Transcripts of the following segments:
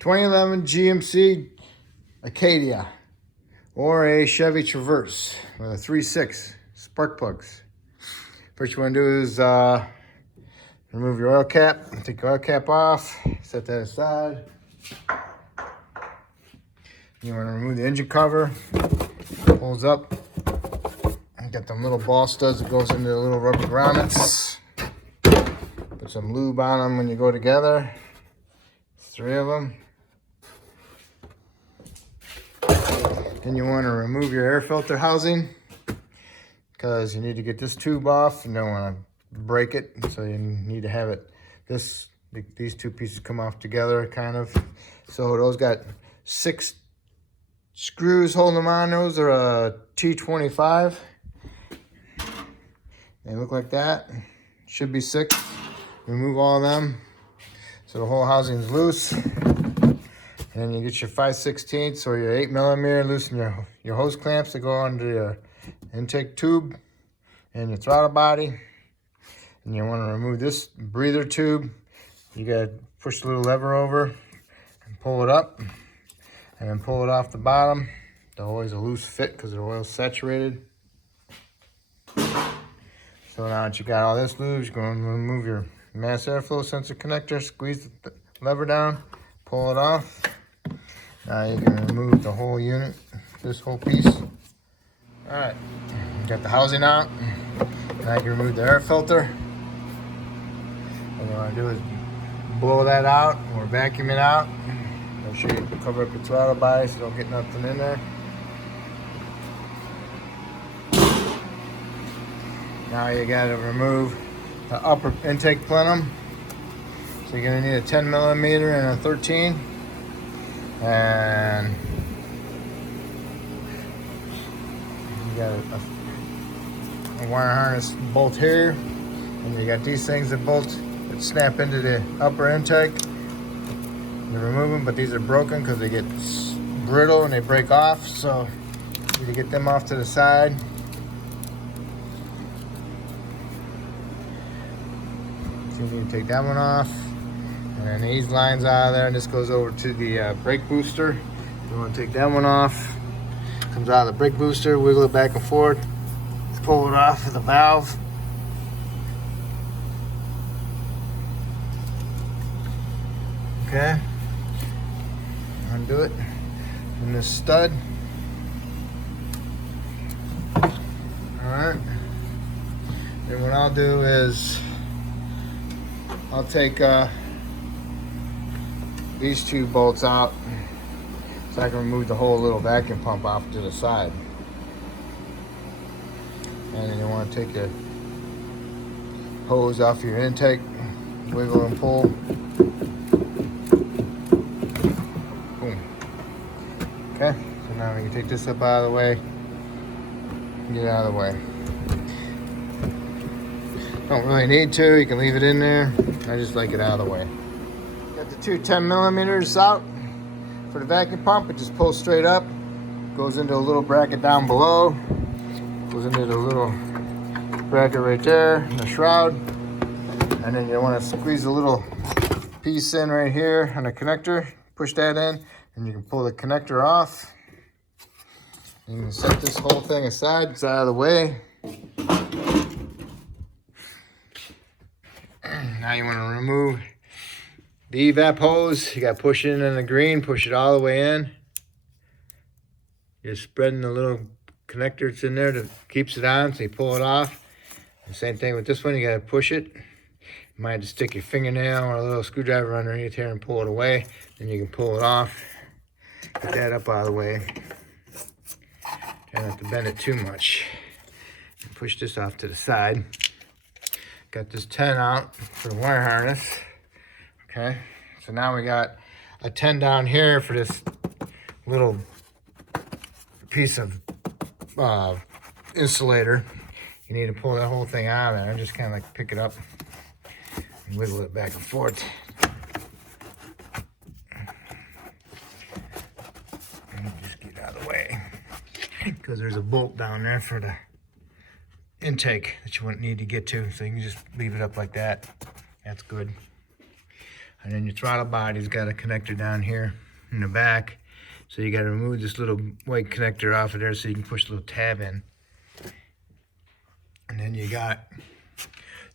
2011 GMC Acadia or a Chevy Traverse with a 3.6 spark plugs. First you want to do is remove your oil cap. Take your oil cap off, set that aside. You want to remove the engine cover. Pulls up. Got them little ball studs that goes into the little rubber grommets. Put some lube on them when you go together. 3 of them. Then you want to remove your air filter housing because you need to get this tube off. You don't want to break it, so you need to have it. These two pieces come off together, kind of. So those got 6 screws holding them on. Those are a T25. They look like that. Should be 6. Remove all of them so the whole housing is loose. And then you get your 5/16 or your 8mm. Loosen your hose clamps that go under your intake tube and your throttle body. And you want to remove this breather tube. You got to push the little lever over and pull it up, and then pull it off the bottom. They're always a loose fit because the oil's saturated. So now that you got all this lube, you're going to remove your mass airflow sensor connector, squeeze the lever down, pull it off. Now you can remove the whole unit, this whole piece. All right, you got the housing out. Now you can remove the air filter. What you want to do is blow that out or vacuum it out. Make sure you cover up your throttle body so you don't get nothing in there. Now you got to remove the upper intake plenum. So you're going to need a 10mm and a 13. And you got a wire harness bolt here. And you got these things that snap into the upper intake. You remove them, but these are broken because they get brittle and they break off. So you need to get them off to the side. So you need to take that one off. And then these lines out of there, and this goes over to the brake booster. You want to take that one off. Comes out of the brake booster, wiggle it back and forth. Let's pull it off of the valve. Okay. Undo it. And this stud. Alright. Then what I'll do is I'll take these 2 bolts out so I can remove the whole little vacuum pump off to the side. And then you want to take your hose off your intake, wiggle and pull. Boom. Okay, so now we can take this up out of the way, get it out of the way. Don't really need to, you can leave it in there. I just like it out of the way. Got the 2 10mm out for the vacuum pump. It just pulls straight up, goes into a little bracket down below, goes into the little bracket right there, the shroud. And then you want to squeeze a little piece in right here on the connector, push that in, and you can pull the connector off. You can set this whole thing aside, it's out of the way. Now you want to remove the evap hose. You got to push it in the green, push it all the way in. You're spreading the little connector that's in there that keeps it on, so you pull it off. The same thing with this one, you got to push it. You might have to stick your fingernail or a little screwdriver underneath here and pull it away. Then you can pull it off. Get that up out of the way. Try not to bend it too much. And push this off to the side. Got this 10 out for the wire harness. Okay, so now we got a 10 down here for this little piece of insulator. You need to pull that whole thing out of there and just kind of like pick it up and wiggle it back and forth. And just get out of the way because there's a bolt down there for the intake that you wouldn't need to get to, so you can just leave it up like that. That's good. And then your throttle body's got a connector down here in the back. So you got to remove this little white connector off of there so you can push the little tab in. And then you got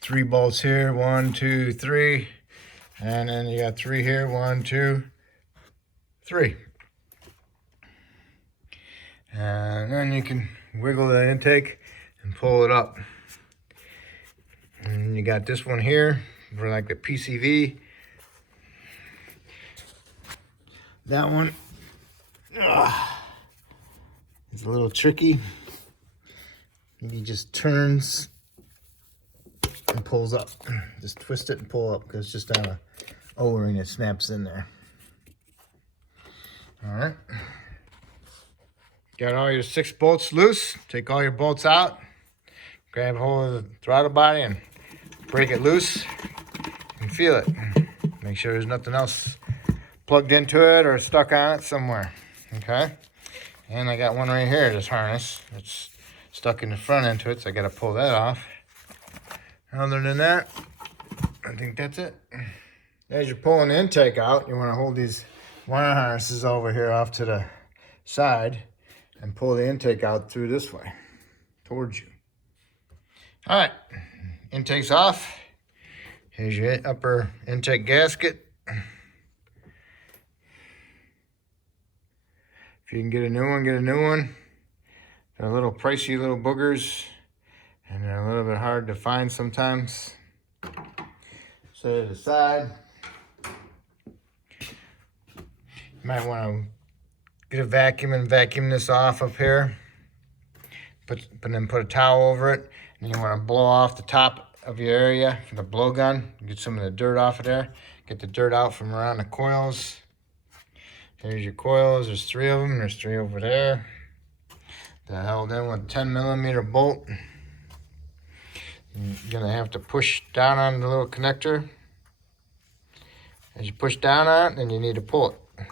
3 bolts here, 1, 2, 3. And then you got 3 here, 1, 2, 3. And then you can wiggle the intake and pull it up. And you got this one here for like the PCV. That one it's a little tricky. He just turns and pulls up. Just twist it and pull up because it's just on a O-ring that snaps in there. All right. Got all your 6 bolts loose. Take all your bolts out. Grab hold of the throttle body and break it loose and feel it. Make sure there's nothing else plugged into it or stuck on it somewhere. Okay. And I got one right here, this harness. It's stuck in the front end to it, so I got to pull that off. Other than that, I think that's it. As you're pulling the intake out, you want to hold these wire harnesses over here off to the side and pull the intake out through this way towards you. All right, intake's off. Here's your upper intake gasket. If you can get a new one, get a new one. They're a little pricey little boogers, and they're a little bit hard to find sometimes. Set it aside. You might want to get a vacuum and vacuum this off up here. Then put a towel over it. And you want to blow off the top of your area for the blowgun. Get some of the dirt off of there. Get the dirt out from around the coils. Here's your coils. There's 3 of them. There's 3 over there. They're held in with a 10mm bolt. You're going to have to push down on the little connector. As you push down on it, then you need to pull it.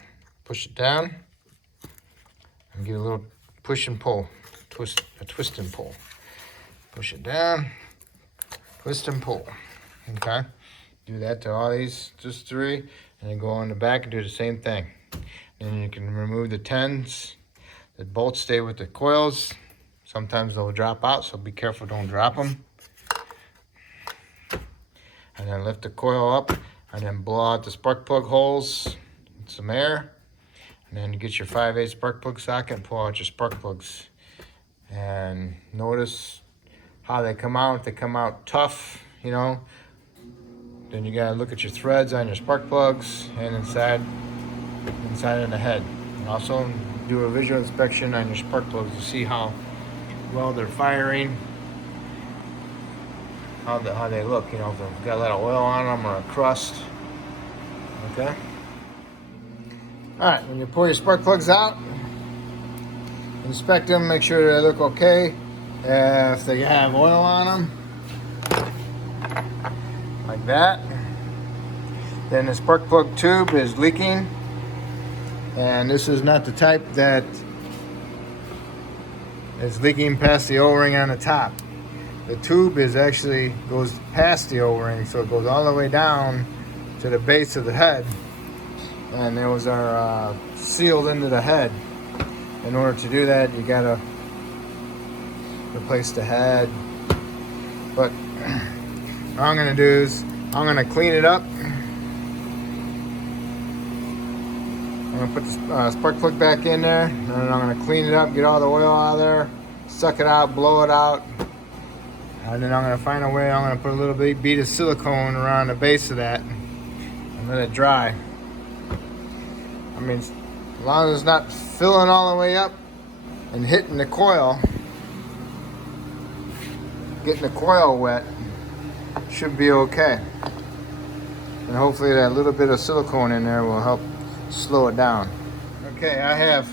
Push it down and get a little push and pull. A twist and pull. Push it down, twist and pull. Okay? Do that to all these, just 3, and then go on the back and do the same thing. Then you can remove the 10s. The bolts stay with the coils. Sometimes they'll drop out, so be careful, don't drop them. And then lift the coil up, and then blow out the spark plug holes with some air. And then you get your 5/8 spark plug socket and pull out your spark plugs. And notice how they come out. If they come out tough, you know, then you gotta look at your threads on your spark plugs and inside of the head. And also do a visual inspection on your spark plugs to see how well they're firing, how they look, you know, if they've got a lot of oil on them or a crust. Okay? Alright, when you pull your spark plugs out, inspect them, make sure they look okay. If they have oil on them, like that, then the spark plug tube is leaking. And this is not the type that is leaking past the O-ring on the top. The tube actually goes past the O-ring, so it goes all the way down to the base of the head. And those are sealed into the head. In order to do that, you gotta replace the head. But what I'm gonna do is I'm gonna clean it up. I'm gonna put the spark plug back in there, and then I'm gonna clean it up, get all the oil out of there, suck it out, blow it out, and then I'm gonna find a way. I'm gonna put a little bead of silicone around the base of that and let it dry. I mean, as long as it's not filling all the way up and hitting the coil, getting the coil wet, should be okay. And hopefully that little bit of silicone in there will help slow it down. Okay, I have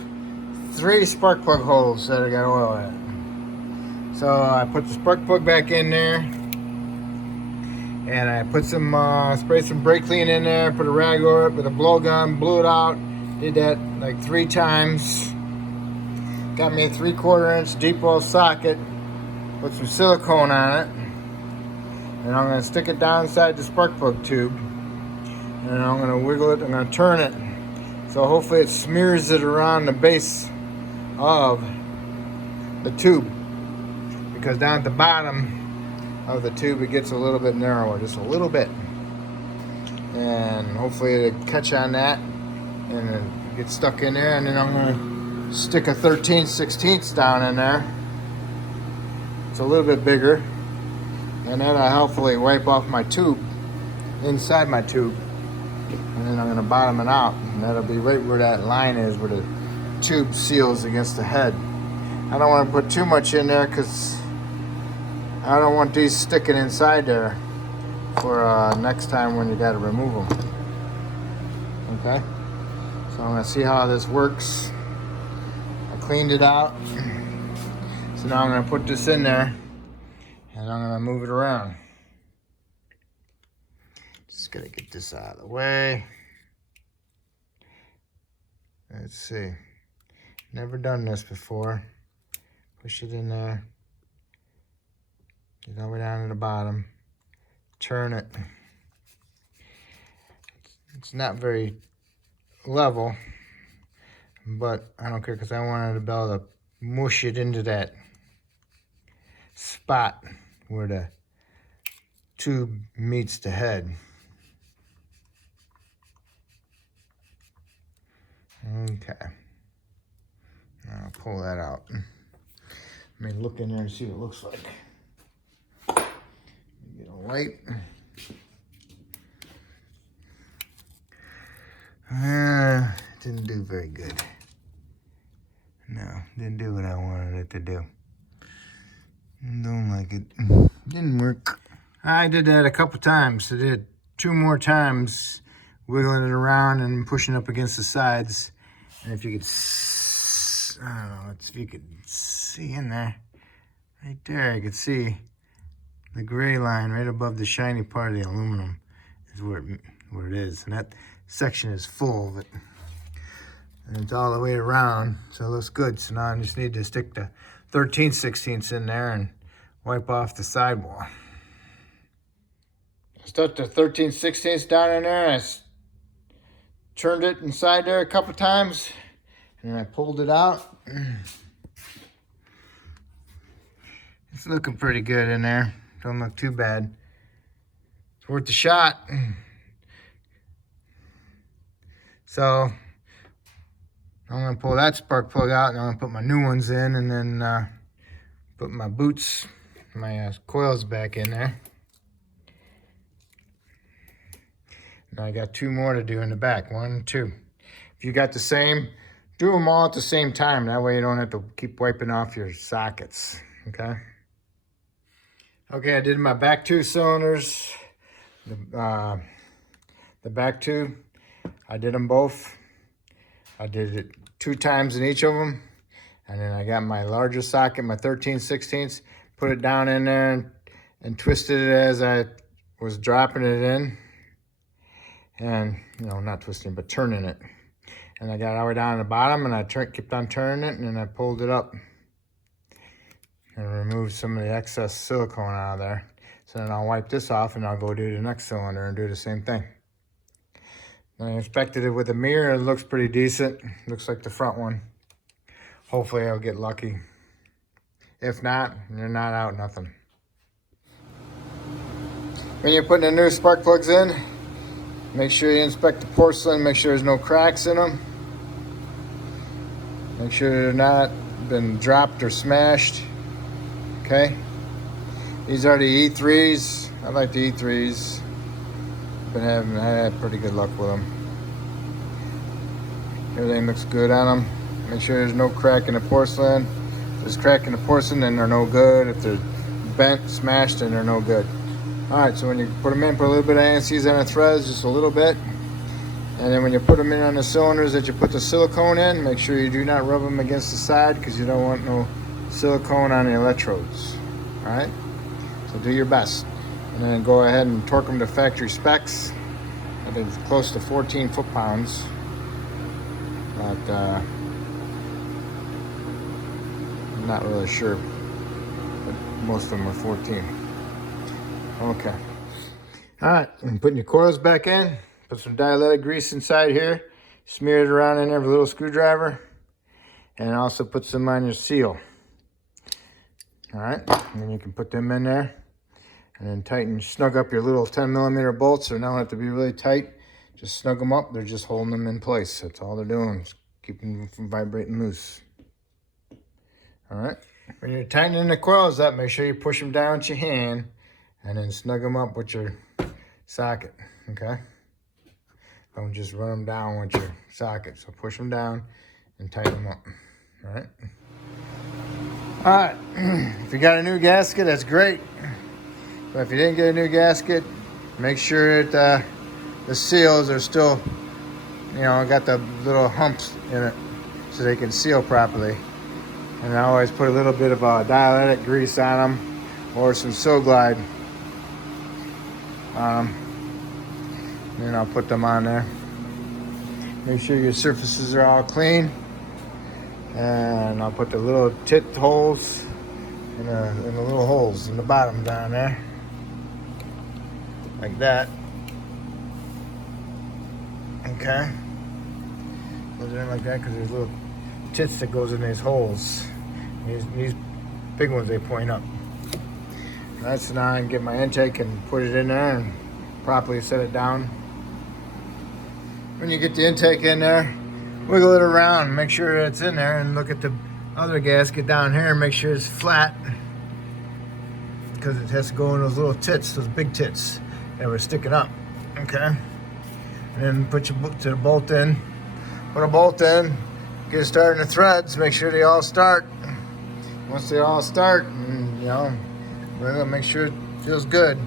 3 spark plug holes that I got oil in. So I put the spark plug back in there, and I put some sprayed some brake clean in there, put a rag over it with a blowgun, blew it out. Did that like 3 times. Got me a 3/4 inch deep well socket, put some silicone on it, and I'm going to stick it down inside the spark plug tube. And I'm gonna wiggle it, I'm gonna turn it. So hopefully it smears it around the base of the tube. Because down at the bottom of the tube it gets a little bit narrower, just a little bit. And hopefully it'll catch on that and it gets stuck in there. And then I'm gonna stick a 13/16 down in there. It's a little bit bigger. And that'll hopefully wipe off my tube, inside my tube. And then I'm gonna bottom it out. And that'll be right where that line is, where the tube seals against the head. I don't wanna put too much in there because I don't want these sticking inside there for next time when you gotta remove them. Okay? So I'm gonna see how this works. I cleaned it out. So now I'm gonna put this in there and I'm gonna move it around. Just gotta get this out of the way. Let's see. Never done this before. Push it in there. Get all the way down to the bottom. Turn it. It's not very level, but I don't care because I wanted to be able to mush it into that spot where the tube meets the head. Okay. I'll pull that out. Let me look in there and see what it looks like. Get a light. Didn't do very good. No, didn't do what I wanted it to do. Don't like it. Didn't work. I did that a couple times. I did 2 more times, wiggling it around and pushing up against the sides. And if you could, I don't know, if you could see in there, right there, you could see the gray line right above the shiny part of the aluminum is where it is. And that section is full of it. And it's all the way around, so it looks good. So now I just need to stick the 13/16 in there and wipe off the sidewall. I stuck the 13/16 down in there, and I turned it inside there a couple times, and I pulled it out. It's looking pretty good in there. Don't look too bad. It's worth a shot. So I'm gonna pull that spark plug out and I'm gonna put my new ones in, and then put my boots, my coils back in there. Now I got 2 more to do in the back, 1, 2. If you got the same, do them all at the same time. That way you don't have to keep wiping off your sockets, okay? Okay, I did my back 2 cylinders. The back 2, I did them both. I did it 2 times in each of them. And then I got my larger socket, my 13/16, put it down in there and twisted it as I was dropping it in. And, you know, not twisting, but turning it. And I got all the way down to the bottom, and I kept on turning it, and then I pulled it up and removed some of the excess silicone out of there. So then I'll wipe this off, and I'll go do the next cylinder and do the same thing. I inspected it with a mirror. It looks pretty decent. Looks like the front one. Hopefully I'll get lucky. If not, you're not out nothing. When you're putting the new spark plugs in, make sure you inspect the porcelain. Make sure there's no cracks in them. Make sure they're not been dropped or smashed. Okay. These are the E3s. I like the E3s. I had pretty good luck with them. Everything looks good on them. Make sure there's no crack in the porcelain. If there's crack in the porcelain, then they're no good. If they're bent, smashed, then they're no good. All right, so when you put them in, put a little bit of anti-seize on the threads, just a little bit. And then when you put them in on the cylinders that you put the silicone in, make sure you do not rub them against the side because you don't want no silicone on the electrodes. All right, so do your best. And then go ahead and torque them to factory specs. I think it's close to 14 foot-pounds. But I'm not really sure. But most of them are 14. Okay. All right, I'm putting your coils back in. Put some dialytic grease inside here. Smear it around in there with a little screwdriver. And also put some on your seal. All right, and then you can put them in there. And then tighten, snug up your little 10mm bolts. They don't have to be really tight. Just snug them up. They're just holding them in place. That's all they're doing, is keeping them from vibrating loose. All right. When you're tightening the coils up, make sure you push them down with your hand and then snug them up with your socket, okay? Don't just run them down with your socket. So push them down and tighten them up, all right? All right, if you got a new gasket, that's great. But if you didn't get a new gasket, make sure that the seals are still, you know, got the little humps in it so they can seal properly. And I always put a little bit of dialytic grease on them or some Seal Glide on them. And then I'll put them on there. Make sure your surfaces are all clean. And I'll put the little tit holes in the little holes in the bottom down there. Like that. Okay. Goes in like that because there's little tits that goes in these holes. These big ones, they point up. Alright, so now I can get my intake and put it in there and properly set it down. When you get the intake in there, wiggle it around, make sure it's in there, and look at the other gasket down here and make sure it's flat, because it has to go in those little tits, those big tits that were sticking up. Okay, and then put your to the bolt in. Put a bolt in, get it started in the threads, make sure they all start. Once they all start, and, you know, we're gonna make sure it feels good,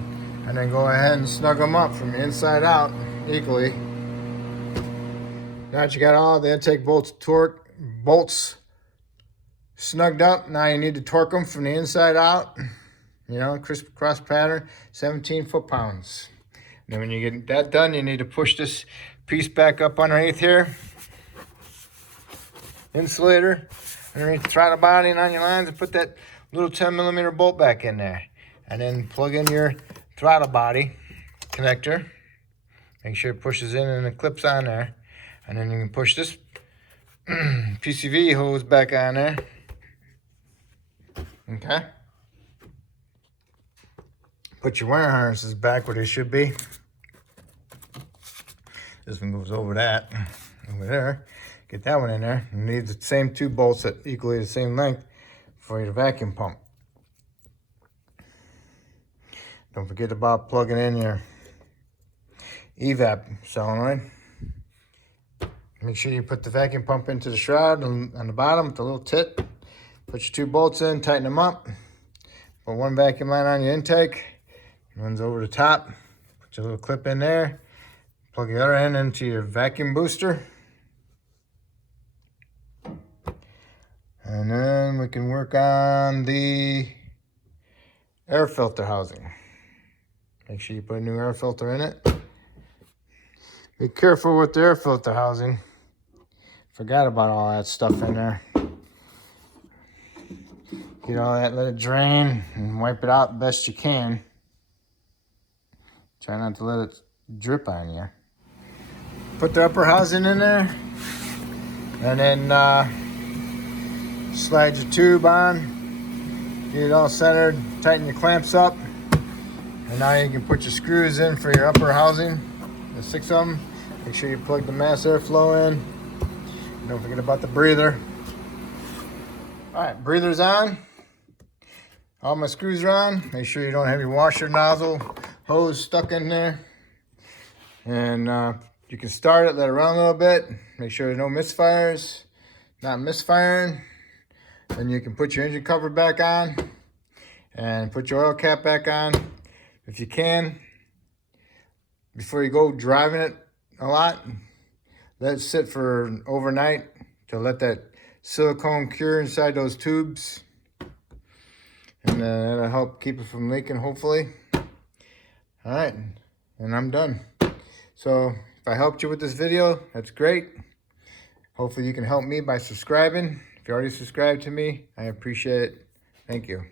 and then go ahead and snug them up from the inside out equally. Now that you got all the intake bolts snugged up, now you need to torque them from the inside out. You know, crisscross pattern, 17 foot-pounds. Then when you get that done, you need to push this piece back up underneath here. Insulator underneath the throttle body and on your lines, and put that little 10mm bolt back in there. And then plug in your throttle body connector. Make sure it pushes in and it clips on there. And then you can push this PCV hose back on there. Okay. Put your wire harnesses back where they should be. This one goes over that, over there. Get that one in there. You need the same two bolts at equally the same length for your vacuum pump. Don't forget about plugging in your evap solenoid. Make sure you put the vacuum pump into the shroud on the bottom with the little tit. Put your two bolts in, tighten them up. Put one vacuum line on your intake. Runs over the top. Put your little clip in there. Plug the other end into your vacuum booster. And then we can work on the air filter housing. Make sure you put a new air filter in it. Be careful with the air filter housing. Forgot about all that stuff in there. Get all that, let it drain and wipe it out best you can. Try not to let it drip on you. Put the upper housing in there. And then slide your tube on. Get it all centered. Tighten your clamps up. And now you can put your screws in for your upper housing. There's 6 of them. Make sure you plug the mass airflow in. Don't forget about the breather. All right, breather's on. All my screws are on. Make sure you don't have your washer nozzle hose stuck in there. And you can start it, let it run a little bit. Make sure there's no misfires. Not misfiring. Then you can put your engine cover back on and put your oil cap back on if you can. Before you go driving it a lot, let it sit for overnight to let that silicone cure inside those tubes. And that'll help keep it from leaking, hopefully. All right, and I'm done. So if I helped you with this video, that's great. Hopefully you can help me by subscribing. If you already subscribed to me, I appreciate it. Thank you.